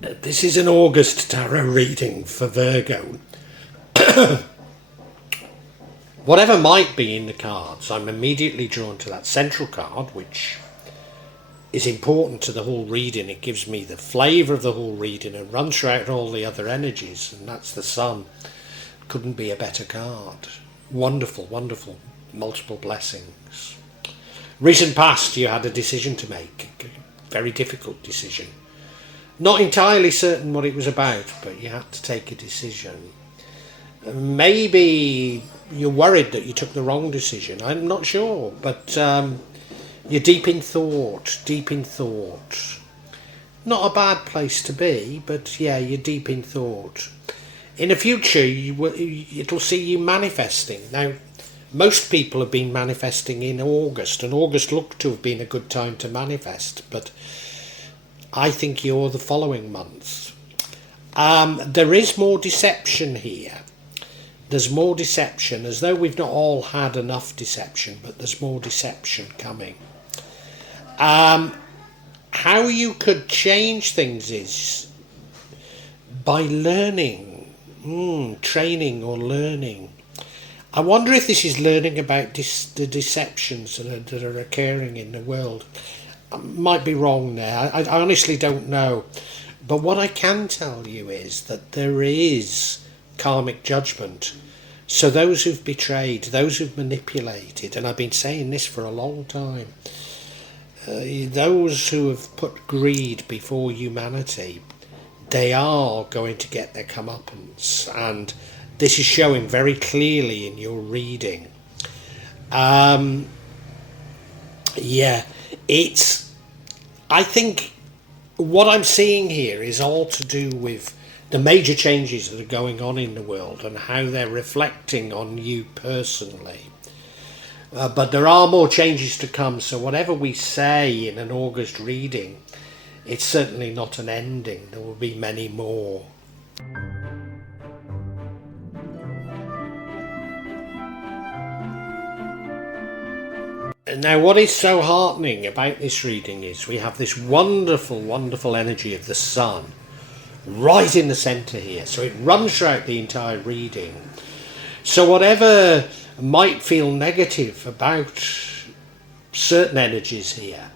This is an August tarot reading for Virgo. Whatever might be in the cards, I'm immediately drawn to that central card, which is important to the whole reading. It gives me the flavour of the whole reading and runs throughout all the other energies, and that's the Sun. Couldn't be a better card. Wonderful, wonderful, multiple blessings. Recent past, you had a decision to make, a very difficult decision. Not entirely certain what it was about, but you had to take a decision. Maybe you're worried that you took the wrong decision. I'm not sure, but you're deep in thought, Not a bad place to be, but yeah, you're deep in thought. In the future, it'll see you manifesting. Now, most people have been manifesting in August, and August looked to have been a good time to manifest, but I think you're the following month. There is more deception here. There's more deception, as though we've not all had enough deception, but there's more deception coming. How you could change things is by learning, training or learning. I wonder if this is learning about the deceptions that are occurring in the world. I might be wrong there. I honestly don't know. But what I can tell you is that there is karmic judgment. So those who've betrayed, those who've manipulated, and I've been saying this for a long time, those who have put greed before humanity, they are going to get their comeuppance. And this is showing very clearly in your reading. I think what I'm seeing here is all to do with the major changes that are going on in the world and how they're reflecting on you personally. But there are more changes to come, so whatever we say in an August reading, it's certainly not an ending. There will be many more. Now, what is so heartening about this reading is we have this wonderful, wonderful energy of the Sun right in the centre here. So it runs throughout the entire reading. So whatever might feel negative about certain energies here,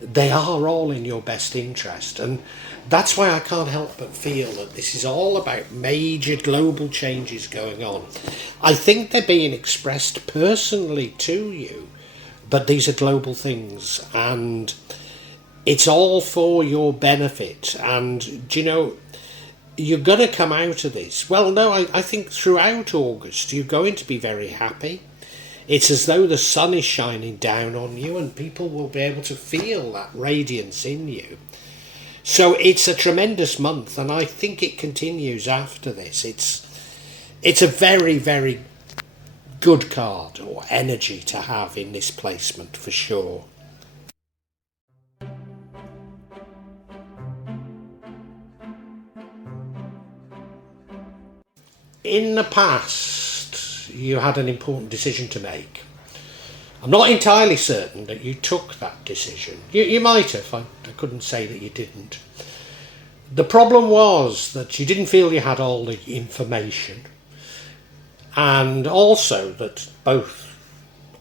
they are all in your best interest. And that's why I can't help but feel that this is all about major global changes going on. I think they're being expressed personally to you, but these are global things, and it's all for your benefit. And, do you know, you're going to come out of this. Well, no, I think throughout August, you're going to be very happy. It's as though the sun is shining down on you, and people will be able to feel that radiance in you. So it's a tremendous month, and I think it continues after this. It's a very, very good card or energy to have in this placement for sure. In the past, you had an important decision to make. I'm not entirely certain that you took that decision. You might have. I couldn't say that you didn't. The problem was that you didn't feel you had all the information, and also that both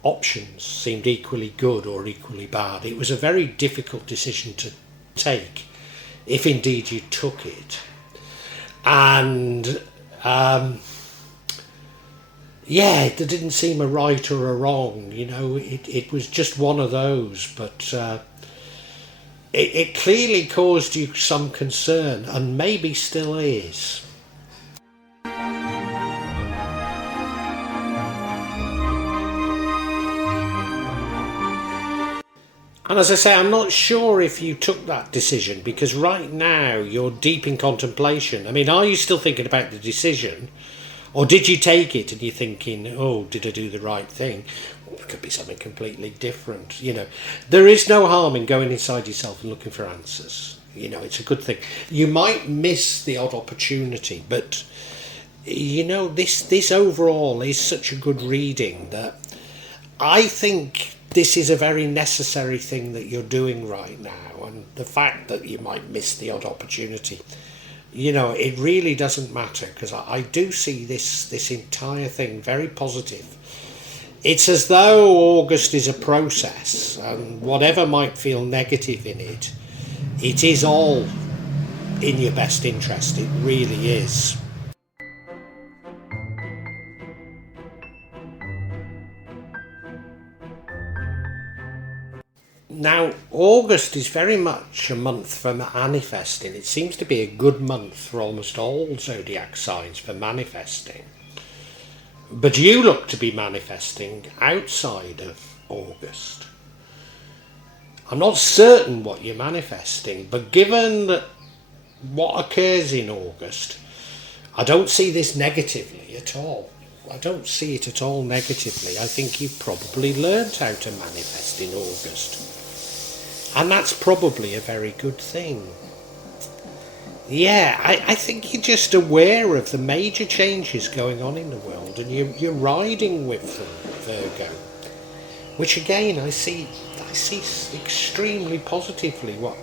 options seemed equally good or equally bad. It was a very difficult decision to take, if indeed you took it. And there didn't seem a right or a wrong. You know, it was just one of those, but it clearly caused you some concern, and maybe still is. And as I say, I'm not sure if you took that decision, because right now you're deep in contemplation. I mean, are you still thinking about the decision? Or did you take it and you're thinking, oh, did I do the right thing? Well, it could be something completely different. You know, there is no harm in going inside yourself and looking for answers. You know, it's a good thing. You might miss the odd opportunity, but, you know, this overall is such a good reading that I think this is a very necessary thing that you're doing right now, and the fact that you might miss the odd opportunity, it really doesn't matter, because I do see this entire thing very positive. It's as though August is a process, and whatever might feel negative in it, it is all in your best interest. It really is. Now, August is very much a month for manifesting. It seems to be a good month for almost all zodiac signs for manifesting. But you look to be manifesting outside of August. I'm not certain what you're manifesting, but given that what occurs in August, I don't see this negatively at all. I don't see it at all negatively. I think you've probably learned how to manifest in August. And that's probably a very good thing. Yeah, I think you're just aware of the major changes going on in the world, and you're riding with them, Virgo. Which again, I see extremely positively what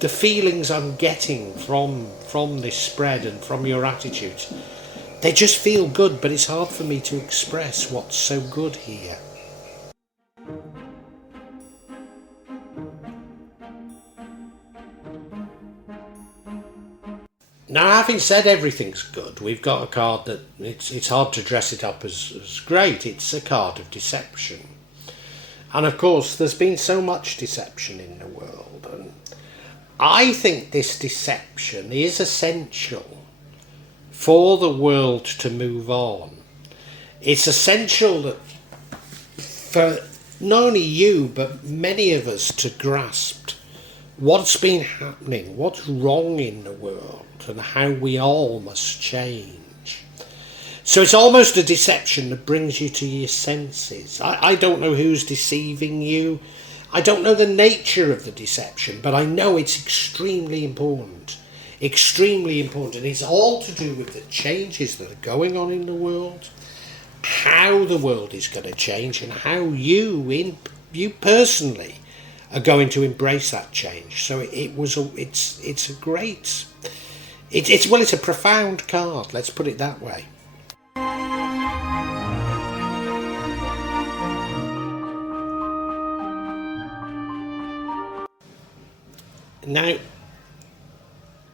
the feelings I'm getting from this spread and from your attitudes. They just feel good, but it's hard for me to express what's so good here. Now, having said everything's good, we've got a card that it's hard to dress it up as great. It's a card of deception. And of course, there's been so much deception in the world. And I think this deception is essential for the world to move on. It's essential that for not only you, but many of us to grasp what's been happening, what's wrong in the world, and how we all must change. So it's almost a deception that brings you to your senses. I don't know who's deceiving you. I don't know the nature of the deception, but I know it's extremely important. Extremely important. And it's all to do with the changes that are going on in the world, how the world is going to change, and how you personally are going to embrace that change. So it's a great, it's a profound card. Let's put it that way. Now,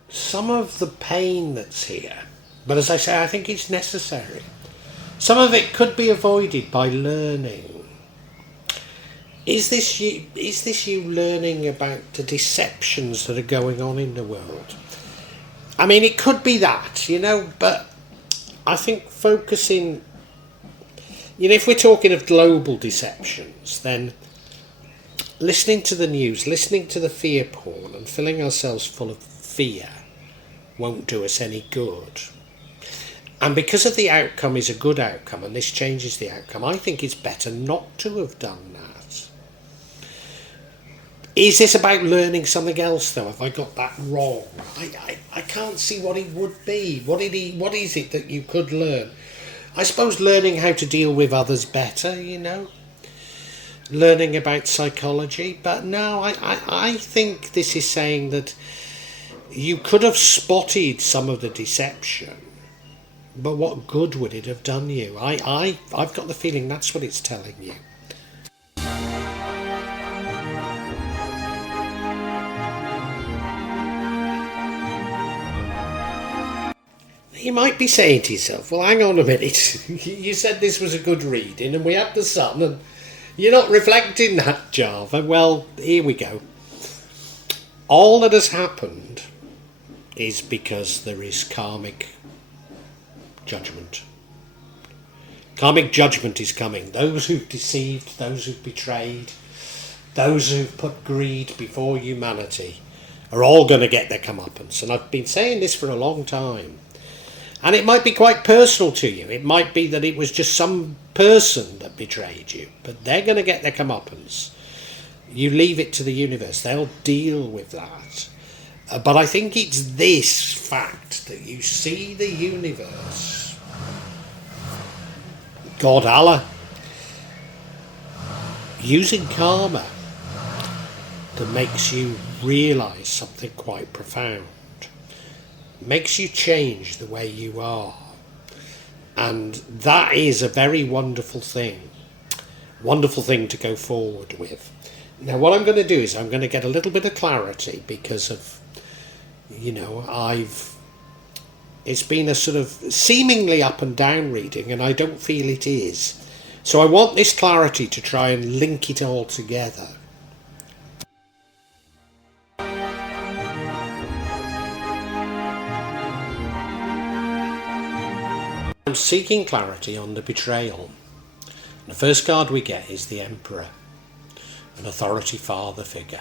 some of the pain that's here, but as I say, I think it's necessary. Some of it could be avoided by learning. Is this you learning about the deceptions that are going on in the world? I mean, it could be that, but I think focusing, if we're talking of global deceptions, then listening to the news, listening to the fear porn and filling ourselves full of fear won't do us any good. And because of the outcome is a good outcome, and this changes the outcome, I think it's better not to have done that. Is this about learning something else, though? Have I got that wrong? I can't see what it would be. What is it that you could learn? I suppose learning how to deal with others better, learning about psychology. But no, I think this is saying that you could have spotted some of the deception, but what good would it have done you? I've got the feeling that's what it's telling you. You might be saying to yourself, well, hang on a minute, you said this was a good reading and we have the sun and you're not reflecting that, Java. Well, here we go. All that has happened is because there is karmic judgment. Karmic judgment is coming. Those who've deceived, those who've betrayed, those who've put greed before humanity are all going to get their comeuppance. And I've been saying this for a long time. And it might be quite personal to you. It might be that it was just some person that betrayed you, but they're going to get their comeuppance. You leave it to the universe. They'll deal with that. But I think it's this fact that you see the universe, God, Allah, using karma that makes you realise something quite profound, makes you change the way you are. And that is a very wonderful thing to go forward with. Now what I'm going to do is I'm going to get a little bit of clarity, because of, it's been a sort of seemingly up and down reading, and I don't feel it is. So I want this clarity to try and link it all together. I'm seeking clarity on the betrayal. The first card we get is the Emperor, an authority father figure.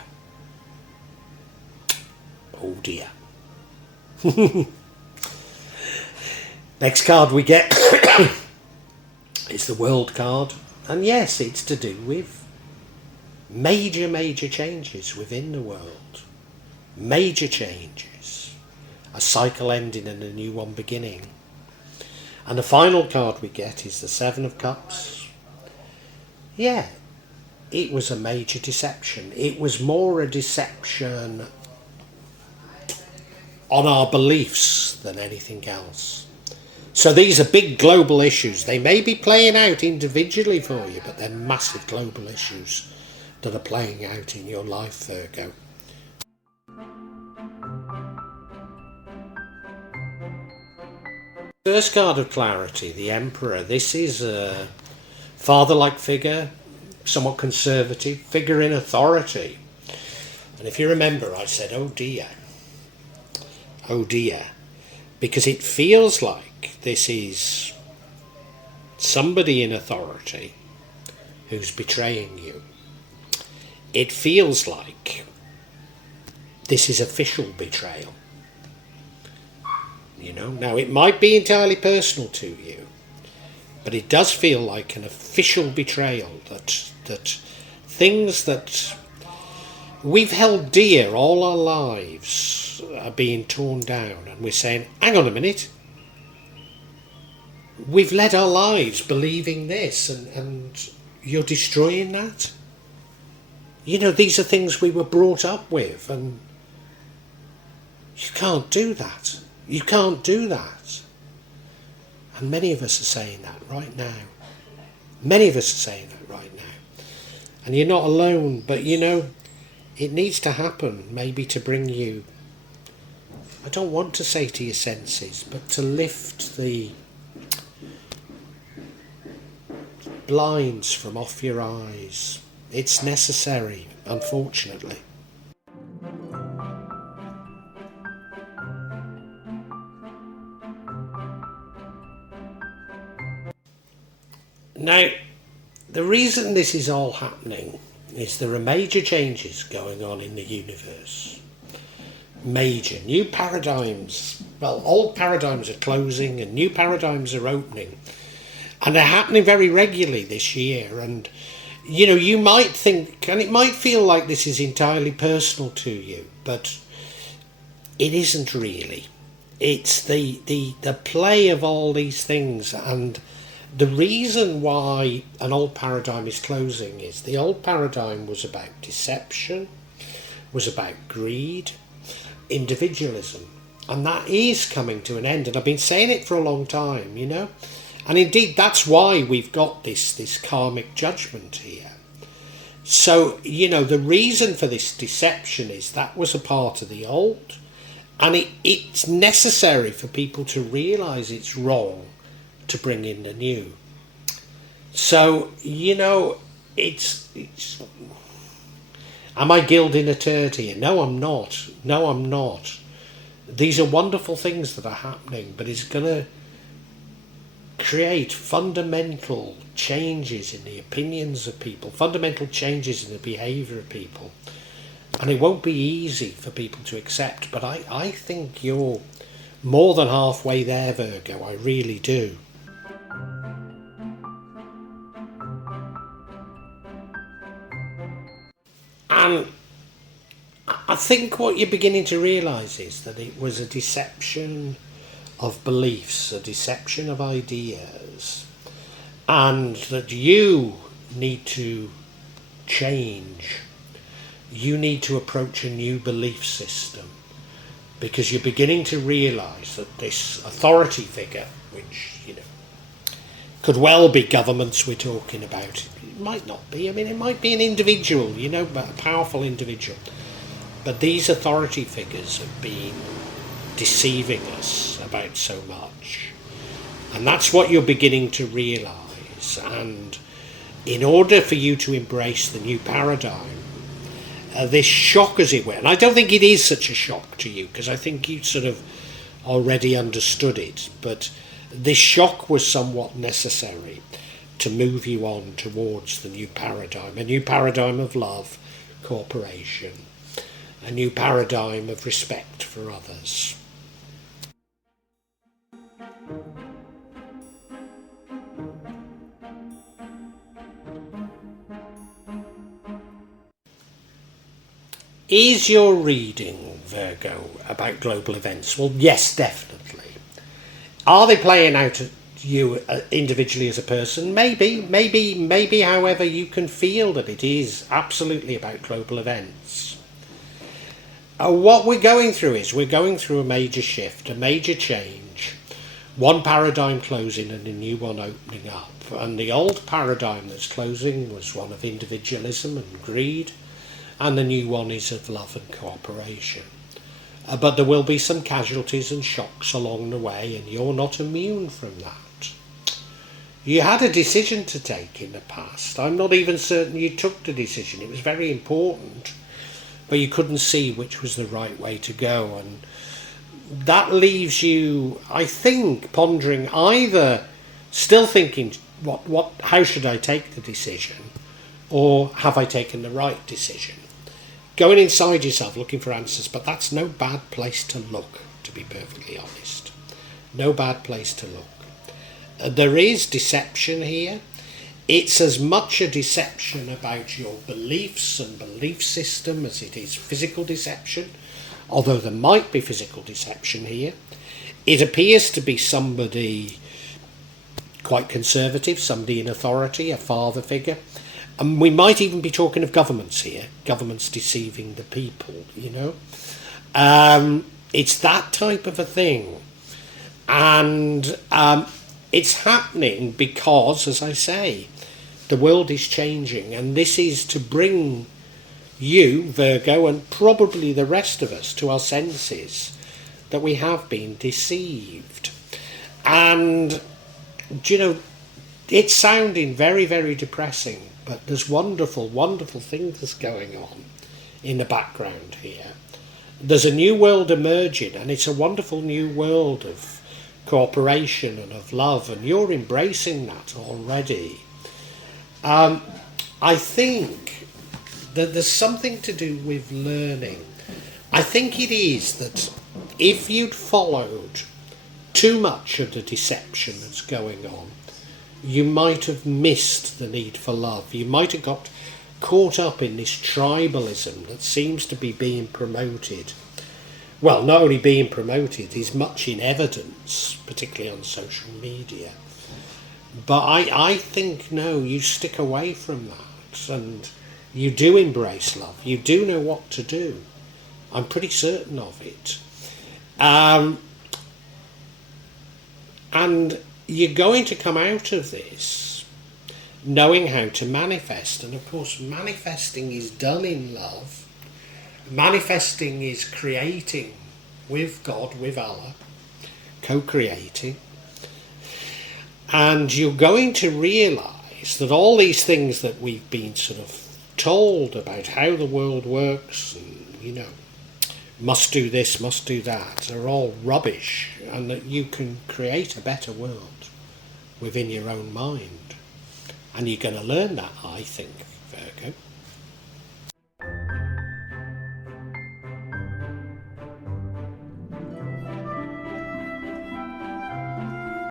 Oh dear. Next card we get is the World card, and yes, it's to do with major changes within the world. Major changes. A cycle ending and a new one beginning. And the final card we get is the Seven of Cups. Yeah, it was a major deception. It was more a deception on our beliefs than anything else. So these are big global issues. They may be playing out individually for you, but they're massive global issues that are playing out in your life, Virgo. First card of clarity, the Emperor. This is a father-like figure, somewhat conservative, figure in authority. And if you remember, I said, oh dear, because it feels like this is somebody in authority who's betraying you. It feels like this is official betrayal. Now it might be entirely personal to you, but it does feel like an official betrayal, that things that we've held dear all our lives are being torn down, and we're saying, hang on a minute, we've led our lives believing this, and you're destroying that. These are things we were brought up with, and you can't do that. You can't do that. And many of us are saying that right now. Many of us are saying that right now. And you're not alone, but it needs to happen, maybe to bring you, I don't want to say to your senses, but to lift the blinds from off your eyes. It's necessary, unfortunately. Now, the reason this is all happening is there are major changes going on in the universe. Major. New paradigms. Well, old paradigms are closing and new paradigms are opening. And they're happening very regularly this year. And, you might think, and it might feel like this is entirely personal to you, but it isn't really. It's the play of all these things. And the reason why an old paradigm is closing is the old paradigm was about deception, was about greed, individualism, and that is coming to an end. And I've been saying it for a long time, and indeed that's why we've got this karmic judgment here. So, the reason for this deception is that was a part of the old, and it's necessary for people to realise it's wrong to bring in the new. So, it's am I gilding a turd here? No, I'm not. These are wonderful things that are happening, but it's going to create fundamental changes in the opinions of people, fundamental changes in the behaviour of people, and it won't be easy for people to accept, but I think you're more than halfway there, Virgo. I really do. And I think what you're beginning to realise is that it was a deception of beliefs, a deception of ideas, and that you need to change, you need to approach a new belief system, because you're beginning to realise that this authority figure, which, you know, could well be governments we're talking about. It might not be. I mean, it might be an individual, you know, but a powerful individual. But these authority figures have been deceiving us about so much. And that's what you're beginning to realise. And in order for you to embrace the new paradigm, this shock, as it were, and I don't think it is such a shock to you, because I think you sort of already understood it, but this shock was somewhat necessary to move you on towards the new paradigm, a new paradigm of love, cooperation, a new paradigm of respect for others. Is your reading, Virgo, about global events? Well, yes, definitely. Are they playing out at you individually as a person? Maybe, however, you can feel that it is absolutely about global events. What we're going through is we're going through a major shift, a major change, one paradigm closing and a new one opening up. And the old paradigm that's closing was one of individualism and greed, and the new one is of love and cooperation. But there will be some casualties and shocks along the way, and you're not immune from that. You had a decision to take in the past. I'm not even certain you took the decision. It was very important, but you couldn't see which was the right way to go. And that leaves you, I think, pondering, either still thinking, how should I take the decision? Or have I taken the right decision? Going inside yourself looking for answers, but that's no bad place to look, to be perfectly honest. No bad place to look. There is deception here. It's as much a deception about your beliefs and belief system as it is physical deception, although there might be physical deception here. It appears to be somebody quite conservative, somebody in authority, a father figure. And we might even be talking of governments here, governments deceiving the people, you know. It's that type of a thing. And it's happening because, as I say, the world is changing. And this is to bring you, Virgo, and probably the rest of us to our senses that we have been deceived. And, you know, it's sounding very, very depressing. But there's wonderful, wonderful things going on in the background here. There's a new world emerging, and it's a wonderful new world of cooperation and of love, and you're embracing that already. I think that there's something to do with learning. I think it is that if you'd followed too much of the deception that's going on, you might have missed the need for love. You might have got caught up in this tribalism that seems to be being promoted. Well, not only being promoted, is much in evidence, particularly on social media. But I think, no, you stick away from that, and you do embrace love. You do know what to do. I'm pretty certain of it. And you're going to come out of this knowing how to manifest. And of course, manifesting is done in love. Manifesting is creating with God, with Allah, co-creating. And you're going to realise that all these things that we've been sort of told about how the world works, and, you know, must do this, must do that, are all rubbish, and that you can create a better world within your own mind. And you're going to learn that, I think, Virgo.